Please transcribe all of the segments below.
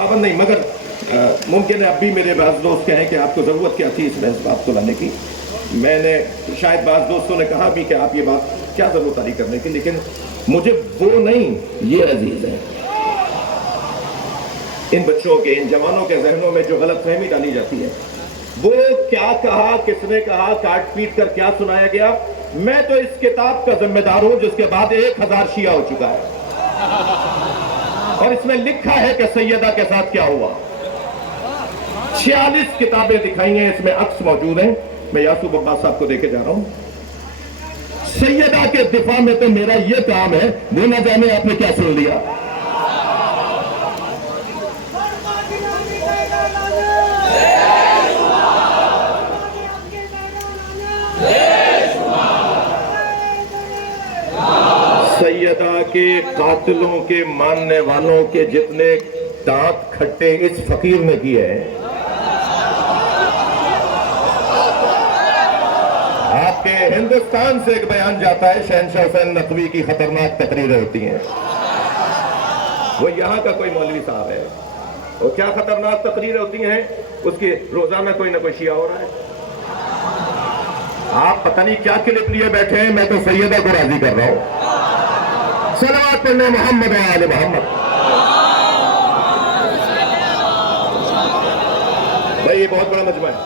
पाबंद नहीं, मगर मुमकिन है अब भी मेरे बाज़ दोस्त कहें कि आपको ज़रूरत क्या थी इसमें इस बात को लाने की। मैंने शायद बाज़ दोस्तों ने कहा भी कि आप ये बात क्या ज़रूरत आई करने की, लेकिन मुझे वो नहीं, ये अजीज़ है। इन बच्चों के, इन जवानों के जहनों में जो गलत फहमी डाली जाती है, वो क्या कहा, किसने कहा, काट पीट कर क्या सुनाया गया। मैं तो इस किताब का जिम्मेदार हूं जिसके बाद 1000 शिया हो चुका है, और इसमें लिखा है कि सैयदा के साथ क्या हुआ। 46 किताबें दिखाई हैं, इसमें अक्स मौजूद हैं। मैं यासूब अब्बास साहब को देके जा रहा हूं। सैयदा के दिफा में तो मेरा ये काम है, वो न जाने आपने क्या सुन लिया। सैयदा के कातिलों के मानने वालों के जितने दांत खट्टे इस फकीर ने किए हैं, आपके हिंदुस्तान से एक बयान जाता है, शहनशाह हुसैन नकवी की खतरनाक तकरीरें होती हैं। वो यहां का कोई मौलवी साहब है, और क्या खतरनाक तकरीरें होती हैं उसकी, रोजाना कोई ना कोई शिया हो रहा है। आप पता नहीं क्या क्लिप लिए बैठे हैं, मैं तो सैयदा को राजी कर रहा हूं। सलावत पढ़ने मोहम्मद आले मोहम्मद। भाई ये बहुत बड़ा मजमा है,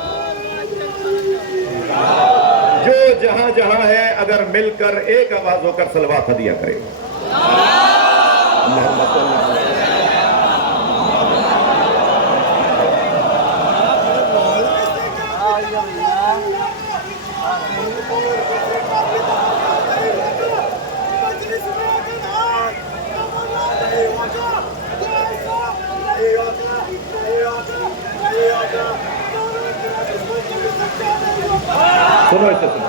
जो जहां जहां है अगर मिलकर एक आवाज होकर सलवात हदिया करे। सुनो इसे, सुनो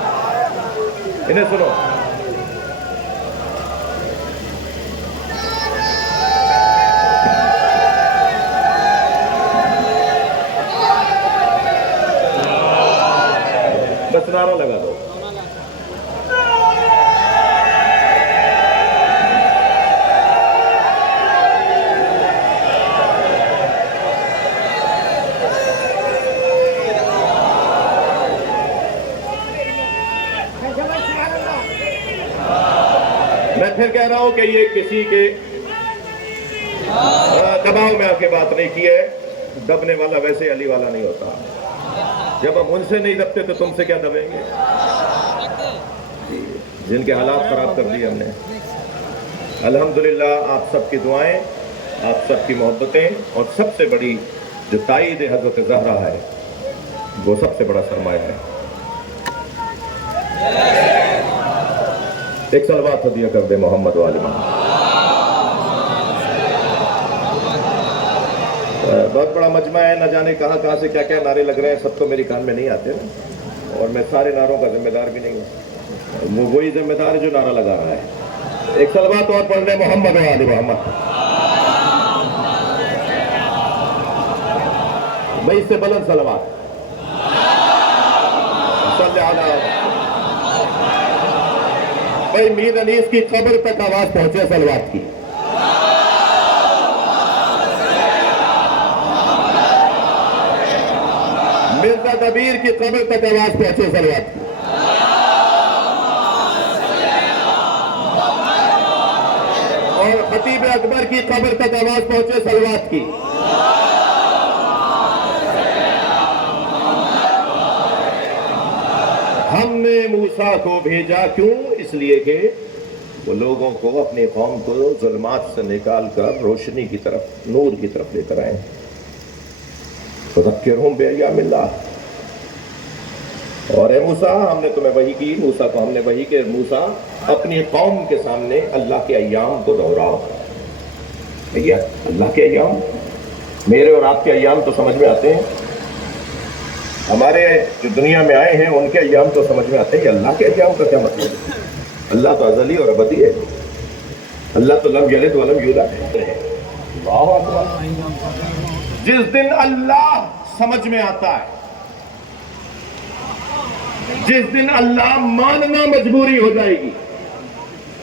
इन्हें, सुनो। बस नारा लगा दो। मैं फिर कह रहा हूं कि ये किसी के दबाव में आके बात नहीं की है। दबने वाला वैसे अली वाला नहीं होता। जब हम उनसे नहीं दबते तो तुमसे क्या दबेंगे। जिनके हालात खराब कर दिए हमने। अल्हम्दुलिल्लाह आप सबकी दुआएं, आप सबकी मोहब्बतें, और सबसे बड़ी जो ताईद हज़रत ज़हरा है, वो सबसे बड़ा सरमाया है। एक सलवात हदिया कर दे मोहम्मद वाले मोहम्मद। बहुत बड़ा मजमा है, न जाने कहां कहां से क्या क्या नारे लग रहे हैं, सब तो मेरी कान में नहीं आते, और मैं सारे नारों का जिम्मेदार भी नहीं हूं। वो वही जिम्मेदार है जो नारा लगा रहा है। एक सलवात और पढ़ दे मोहम्मद वाले मोहम्मद। भाई इससे बुलंद सलवात। भाई मीर अनीस की कब्र तक आवाज पहुंचे सलवात की। मिर्जा दबीर की कब्र तक आवाज पहुंचे सलवात की। और खतीब अकबर की कब्र तक आवाज पहुंचे सलवात की। हमने मूसा को भेजा क्यों? इसलिए कि वो लोगों को, अपनी कौम को ज़ुल्मात से निकाल कर रोशनी की तरफ, नूर की तरफ लेकर आए। फ़ज़क्किरहुम बिअय्यामिल्लाह। और ए मूसा, हमने तुम्हें वही की, मूसा को हमने वही कि मूसा अपनी कौम के सामने अल्लाह के अय्याम को दोहराओ। भैया अल्लाह के अय्याम, मेरे और आपके अय्याम तो समझ में आते हैं, हमारे जो दुनिया में आए हैं उनके अय्याम तो समझ में आते हैं। अल्लाह के अय्याम का क्या मतलब है? अल्लाह तो अज़ली और अबदी है। अल्लाह तो लम यलिद वलम यूलद है। जिस दिन अल्लाह समझ में आता है, जिस दिन अल्लाह मानना मजबूरी हो जाएगी,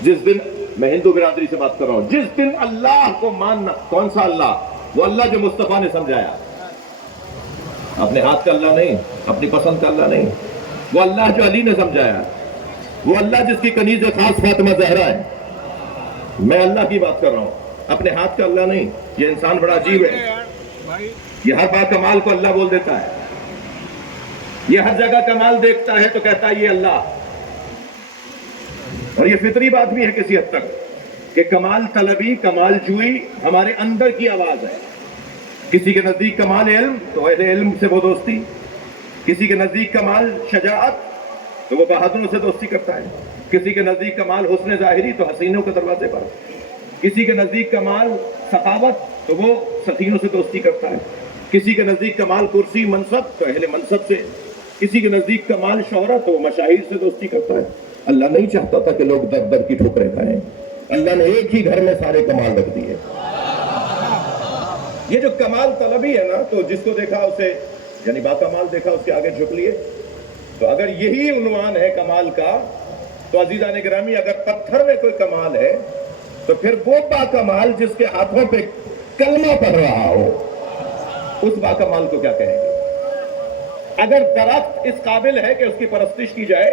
जिस दिन, मैं हिंदू बिरादरी से बात कर रहा हूं, जिस दिन अल्लाह को मानना, कौन सा अल्लाह? وہ اللہ جو مصطفیٰ نے سمجھایا، اپنے ہاتھ کا اللہ نہیں، اپنی پسند کا اللہ نہیں، وہ اللہ جو علی نے سمجھایا، وہ اللہ جس کی کنیز خاص فاطمہ زہرا ہے. میں اللہ کی بات کر رہا ہوں، اپنے ہاتھ کا اللہ نہیں. یہ انسان بڑا عجیب ہے، یہ ہر بات کمال کو اللہ بول دیتا ہے، یہ ہر جگہ کمال دیکھتا ہے تو کہتا ہے یہ اللہ. اور یہ فطری بات بھی ہے کسی حد تک کہ کمال طلبی، کمال جوئی ہمارے اندر کی آواز ہے. کسی کے نزدیک کمال علم تو اہل علم سے وہ دوستی، کسی کے نزدیک کمال شجاعت تو وہ بہادروں سے دوستی کرتا ہے، کسی کے نزدیک کمال حسن ظاہری تو حسینوں کے دروازے پر، کسی کے نزدیک کمال سخاوت تو وہ سخیوں سے دوستی کرتا ہے، کسی کے نزدیک کمال کرسی منصب تو اہل منصب سے، کسی کے نزدیک کمال شہرت تو وہ مشاہیر سے دوستی کرتا ہے. اللہ نہیں چاہتا تھا کہ لوگ در در کی ٹھوکریں کھائیں، اللہ نے ایک ہی گھر میں سارے کمال رکھ دیے. یہ جو کمال طلبی ہے نا، تو جس کو دیکھا اسے یعنی باکمال دیکھا اس کے آگے جھک لیے. تو اگر یہی عنوان ہے کمال کا تو عزیزان گرامی اگر پتھر میں کوئی کمال ہے تو پھر وہ باکمال جس کے ہاتھوں پہ کلمہ پڑھ رہا ہو اس باکمال کو کیا کہیں گے؟ اگر درخت اس قابل ہے کہ اس کی پرستش کی جائے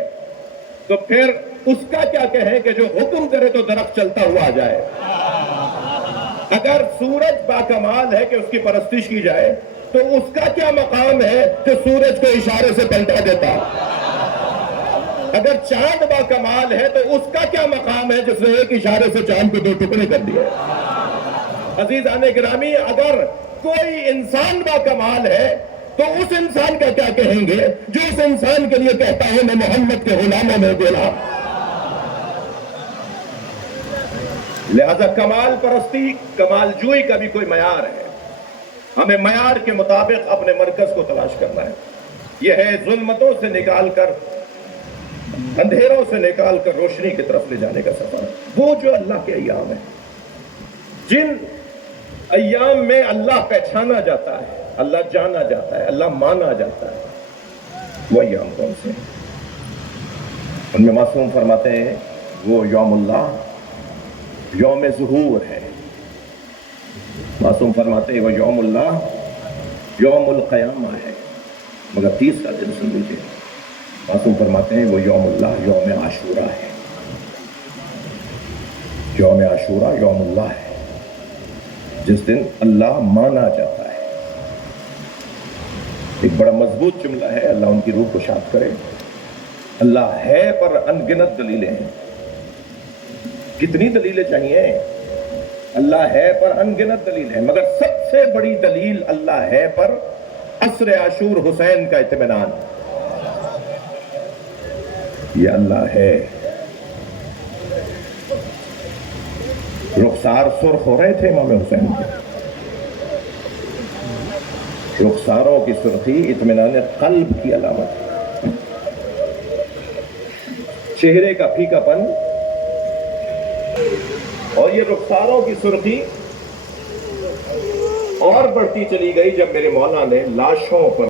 تو پھر اس کا کیا کہیں کہ جو حکم کرے تو درخت چلتا ہوا آ جائے. اگر سورج باکمال ہے کہ اس کی پرستش کی جائے تو اس کا کیا مقام ہے کہ سورج کو اشارے سے پلٹا دیتا. اگر چاند باکمال ہے تو اس کا کیا مقام ہے جس نے ایک اشارے سے چاند کو 2 ٹکڑے کر دیے. عزیزان گرامی اگر کوئی انسان باکمال ہے تو اس انسان کا کیا کہیں گے جو اس انسان کے لیے کہتا ہے میں محمد کے غلاموں میں غلام. لہذا کمال پرستی، کمال جوئی کا بھی کوئی معیار ہے. ہمیں معیار کے مطابق اپنے مرکز کو تلاش کرنا ہے. یہ ہے ظلمتوں سے نکال کر، اندھیروں سے نکال کر روشنی کی طرف لے جانے کا سفر. وہ جو اللہ کے ایام ہیں، جن ایام میں اللہ پہچانا جاتا ہے، اللہ جانا جاتا ہے، اللہ مانا جاتا ہے، وہ ایام کون سے ہیں؟ ان میں معصوم فرماتے ہیں وہ یوم اللہ یوم ظہور ہے. معصوم فرماتے ہیں وہ یوم اللہ یوم القیامہ ہے، مگر 30 کا دن سن لیجیے. معصوم فرماتے ہیں وہ یوم اللہ یوم عاشورہ ہے. یوم عاشورہ یوم اللہ ہے جس دن اللہ مانا جاتا ہے. ایک بڑا مضبوط جملہ ہے، اللہ ان کی روح کو شاد کرے. اللہ ہے پر ان گنت دلیلیں ہیں. کتنی دلیلیں چاہیے؟ اللہ ہے پر ان گنت دلیل ہے، مگر سب سے بڑی دلیل اللہ ہے پر عصر عاشور حسین کا اطمینان. یہ اللہ ہے. رخسار سرخ ہو رہے تھے امام حسین کے، رخساروں کی سرخی اطمینان قلب کی علامت. چہرے کا پھیکا پن اور یہ رخساروں کی سرخی اور بڑھتی چلی گئی جب میرے مولا نے لاشوں پر